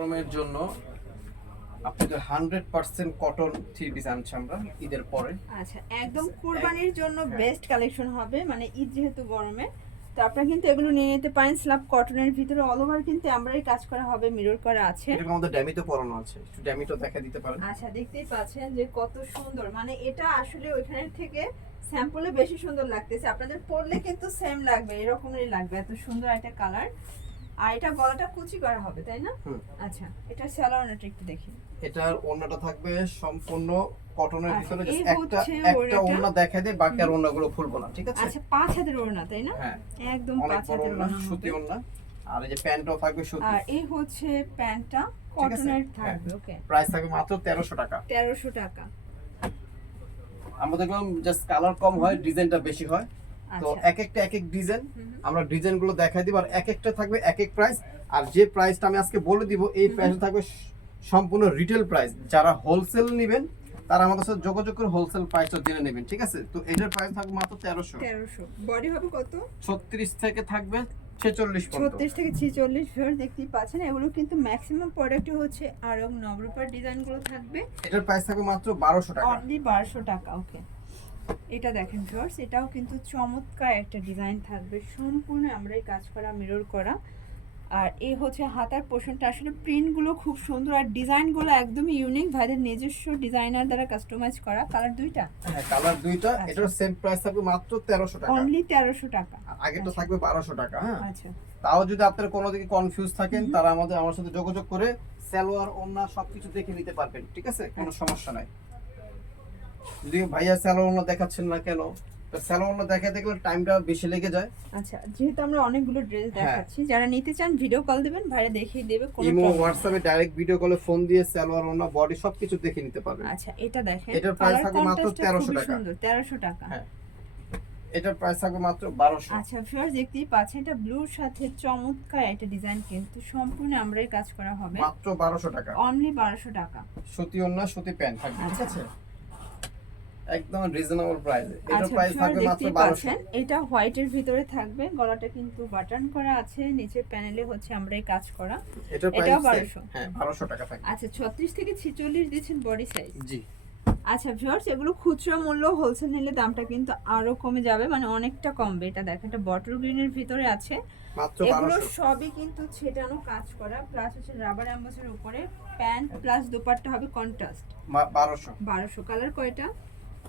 গরমের জন্য আপনাদের hundred percent cotton three piece আনছি আমরা ঈদের পরে। আচ্ছা একদম কুরবানির জন্য বেস্ট কালেকশন হবে মানে ঈদ যেহেতু গরমে তো আপনারা কিন্তু এগুলো নিয়ে নিতে পারেন স্ল্যাব কটনের ভিতরে অল ওভার কিন্তু আমরাই কাজ করা হবে মিরর করা আছে। এটার মধ্যে ড্যামিতে পরানো আছে একটু ড্যামিটা দেখা দিতে পারেন। আচ্ছা দেখতেই পাচ্ছেন যে কত সুন্দর মানে এটা আসলে ওইখানের থেকে স্যাম্পলে বেশি সুন্দর লাগতেছে আপনাদের পরলে কিন্তু সেম লাগবে এরকমেরই লাগবে এত সুন্দর একটা কালার আর এটা গলাটা কুচি করা হবে তাই না? আচ্ছা এটা স্যালোনাটা একটু দেখি। এটার ওড়নাটা থাকবে সম্পূর্ণ কটনের আচ্ছা, ভিতরে একটা একটা। ওড়না দেখা দেয় বাকি আর ওড়নাগুলো খুলবো না ঠিক আছে? আচ্ছা পাঁচ হাতের ওড়না তাই না? হ্যাঁ। একদম পাঁচ হাতের ওড়না সুতি। ওড়না। আর এই যে প্যান্টও থাকবে সুতি। আর এই হচ্ছে প্যান্টটা? কটনের হ্যাঁ। থাকবে ওকে। প্রাইস থাকবে মাত্র তেরোশো টাকা। তেরোশো টাকা। আমরা দেখলাম জাস্ট কালার কম হয় ডিজাইনটা বেশি হয়। তো এক একটা এক এক ডিজাইন। আমরা ডিজাইনগুলো দেখাই দিব আর এক একটা থাকবে এক এক প্রাইস আর যে প্রাইসটা আমি আজকে বলে দিব এই প্রাইস থাকবে সম্পূর্ণ রিটেল প্রাইস যারা হোলসেল নেবেন তারা আমাদের সাথে যোগাযোগ করে হোলসেল প্রাইসটা জেনে নেবেন ঠিক আছে? তো এটার প্রাইস থাকবে মাত্র তেরোশো। তেরোশো। বডি হবে কত? ছত্রিশ থেকে থাকবে ছেচল্লিশ পর্যন্ত। ছত্রিশ থেকে ছিচল্লিশ ভিউয়ার দেখতেই পাচ্ছেন। এগুলো কিন্তু ম্যাক্সিমাম প্রোডাক্টই হচ্ছে আরং নবরূপার ডিজাইনগুলো থাকবে। এটার প্রাইস থাকবে মাত্র বারোশো টাকা। অনলি বারোশো টাকা ওকে এটা দেখেন ভিউয়ার্স এটাও কিন্তু চমৎকার একটা ডিজাইন থাকবে। সম্পূর্ণ আমরাই কাজ করা মিরর করা। আর এই হচ্ছে হাতার পোর্শনটা আসলে প্রিন্টগুলো খুব সুন্দর আর ডিজাইনগুলো একদমই ইউনিক ভাইদের নিজস্ব ডিজাইনার দ্বারা কাস্টমাইজ করা। কালার দুইটা? হ্যাঁ কালার দুইটা। আচ্ছা। এটার সেম প্রাইস থাকবে মাত্র তেরোশো টাকা। অনলি তেরোশো টাকা। আগে আগেরটা আচ্ছা। থাকবে বারোশো টাকা হ্যাঁ। আচ্ছা। তাও যদি আপনারা কোনো দিকে কনফিউজ থাকেন তারা আমাদের আমার সাথে যোগাযোগ করে সালোয়ার ওন্না সবকিছু দেখে নিতে পারবেন। ঠিক আছে? কোনো সমস্যা নাই। যদি ভাইয়া দেখাচ্ছেন না কেন তো সালোয়ার ওন্না দেখা দেখলে টাইমটা বেশি লেগে যায়। আচ্ছা যেহেতু আমরা অনেকগুলো ড্রেস হ্যাঁ। দেখাচ্ছি যারা নিতে চান ভিডিও কল দেবেন ভাইরা দেখিয়ে দেবে কোনো ইমো হোয়াটসঅ্যাপে ডাইরেক্ট ভিডিও কলে ফোন দিয়ে বডি সবকিছু দেখে নিতে পারবেন। আচ্ছা এটা দেখেন এটার কালার থাকবে মাত্র 1300 টাকা। সুন্দর 1300 টাকা। হ্যাঁ। এটার প্রাইস থাকবে মাত্র বারোশো। আচ্ছা ভিউয়ার্স দেখতেই পাচ্ছেন এটা ব্লুর সাথে চমৎকার একটা ডিজাইন কিন্তু সম্পূর্ণ আমরাই কাজ করা হবে। মাত্র বারোশো টাকা। অনলি 1200 টাকা। সুতি ওন্না সুতি প্যান্ট থাকবে ঠিক আচ্ছা। আছে? একদম রিজনেবল প্রাইস আচ্ছা প্রাইস থাকবে মাত্র দেখতেই বারোশো। পাচ্ছেন এটা হোয়াইটের ভিতরে থাকবে গলাটা কিন্তু বাটন করা আছে নিচের প্যানেলে হচ্ছে কাজ করা। এটাও প্রাইস 1200 হ্যাঁ বারোশো টাকা থাকবে আচ্ছা 36 থেকে 46 দিচ্ছেন বডি সাইজ জি। আচ্ছা ভিউয়ার্স এগুলো খুচরো মূল্য হোলসেল নিলে দামটা কিন্তু আরও কমে যাবে মানে অনেকটা কমবে। এটা দেখেন এটা বটল গ্রিনের ভিতরে আছে। মাত্র এগুলো সবই কিন্তু ছেটানো কাজ করা প্লাস হচ্ছে রাবার অ্যাম্বাসের উপরে প্যান্ট প্লাস দোপাট্টা হবে কন্ট্রাস্ট বারোশো। বারোশো। কালার কয়টা?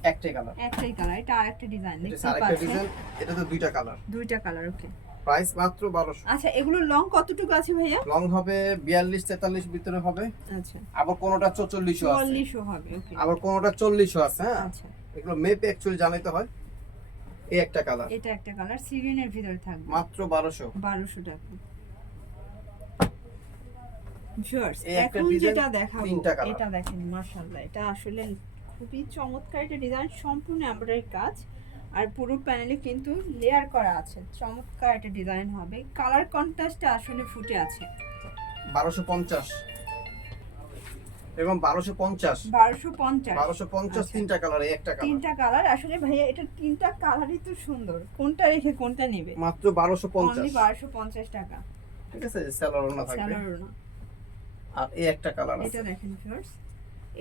একটাই কালার একটাই কালার এটা আরেকটা ডিজাইন দেখতে পাচ্ছেন। এটা তো দুইটা কালার দুইটা কালার ওকে প্রাইস মাত্র বারোশো। আচ্ছা এগুলো লং কতটুকু আছে ভাইয়া? লং হবে বিয়াল্লিশ তেতাল্লিশ ভিতরে হবে। আচ্ছা। আবার কোনোটা চল্লিশও আছে। চুয়াল্লিশও হবে ওকে আবার কোনোটা চল্লিশও আছে হ্যাঁ? আচ্ছা। এগুলো মেপে অ্যাকচুয়ালি জানাইতে হয়। এই একটা কালার এটা একটা কালার সিগ্রিনের ভিতরে থাকবে। মাত্র বারোশো। বারোশো টাকা। ভিউয়ার্স এখন যেটা দেখাবো। এটা দেখেন মাশাআল্লাহ এটা আসলে খুবই চমৎকার একটা ডিজাইন সম্পূর্ণ এমব্রয়ডারি কাজ। আর পুরো প্যানেলে কিন্তু লেয়ার করা আছে। চমৎকার একটা ডিজাইন হবে। কালার কন্ট্রাস্টটা আসলে ফুটে আছে। বারোশো পঞ্চাশ। এবং বারোশো পঞ্চাশ। বারোশো পঞ্চাশ। বারোশো পঞ্চাশ আচ্ছা। তিনটা কালার একটা কালার তিনটা কালার আসলে ভাইয়া এটা তিনটা কালারই তো সুন্দর। কোনটা রেখে কোনটা নেবে? মাত্র বারোশো পঞ্চাশ। বারোশো পঞ্চাশ টাকা। ঠিক আছে স্যালোর না থাকবে আর এই একটা কালার আছে। এটা দেখেন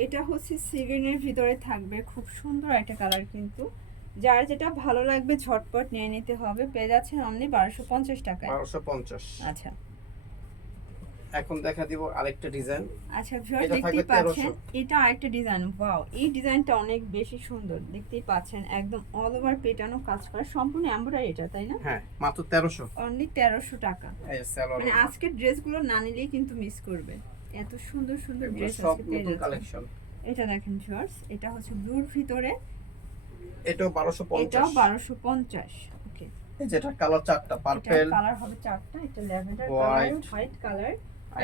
এটা হচ্ছে সিগ্রিনের ভিতরে থাকবে। খুব সুন্দর একটা কালার কিন্তু। যার যেটা ভালো লাগবে ঝটপট নিয়ে নিতে হবে। পেয়ে যাচ্ছেন অনলি বারোশো পঞ্চাশ টাকায়। বারোশো পঞ্চাশ। আচ্ছা। এখন দেখা দিব আরেকটা ডিজাইন। আচ্ছা থাকবে দেখতেই পাচ্ছেন এটা আরেকটা ডিজাইন। ওয়াও এই ডিজাইনটা অনেক বেশি সুন্দর। দেখতেই পাচ্ছেন একদম অল ওভার পেটানো কাজ করা। সম্পূর্ণ এমব্রয়ডারি এটা তাই না? হ্যাঁ মাত্র তেরোশো। অনলি তেরোশো টাকা। এই স্যালোর মানে আজকের ড্রেসগুলো না নিলেই কিন্তু মিস করবে। এত সুন্দর সুন্দর ড্রেস সব নতুন কালেকশন এটা দেখেন শর্টস এটা হচ্ছে ব্লুর ভিতরে। এটাও পঞ্চাশ। বারোশো পঞ্চাশ ওকে যেটা কালার চারটা পার্পেল কালার হবে চারটা এটা ল্যাভেন্ডার কালার হোয়াইট কালার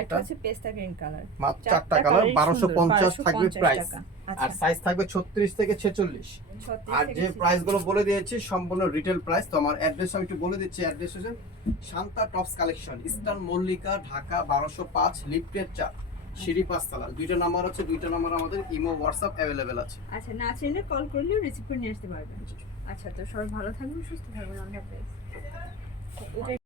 এটা হচ্ছে পেস্তা গ্রিন কালার। মাত্র চারটা কালার বারোশো পঞ্চাশ থাকবে প্রাইস আর আচ্ছা। সাইজ থাকবে ছত্রিশ থেকে ছেচল্লিশ। আর যে 36 প্রাইসগুলো বলে দিয়েছি সম্পূর্ণ রিটেল প্রাইস তো আমার অ্যাড্রেস আমি একটু বলে দিচ্ছি অ্যাড্রেস হচ্ছে Shanta tops collection eastern Mallika Dhaka বারোশো পাঁচ লিফটের চার সিঁড়ি পাঁচতলা। দুইটা নাম্বার আছে দুইটা নাম্বার আমাদের ইমো হোয়াটসঅ্যাপ অ্যাভেলেবেল আছে। আচ্ছা না চিনলে কল করলেও রিসিভ করে নিয়ে আসতে পারবেন। আচ্ছা তো সবাই ভালো থাকবেন সুস্থ থাকবেন এটা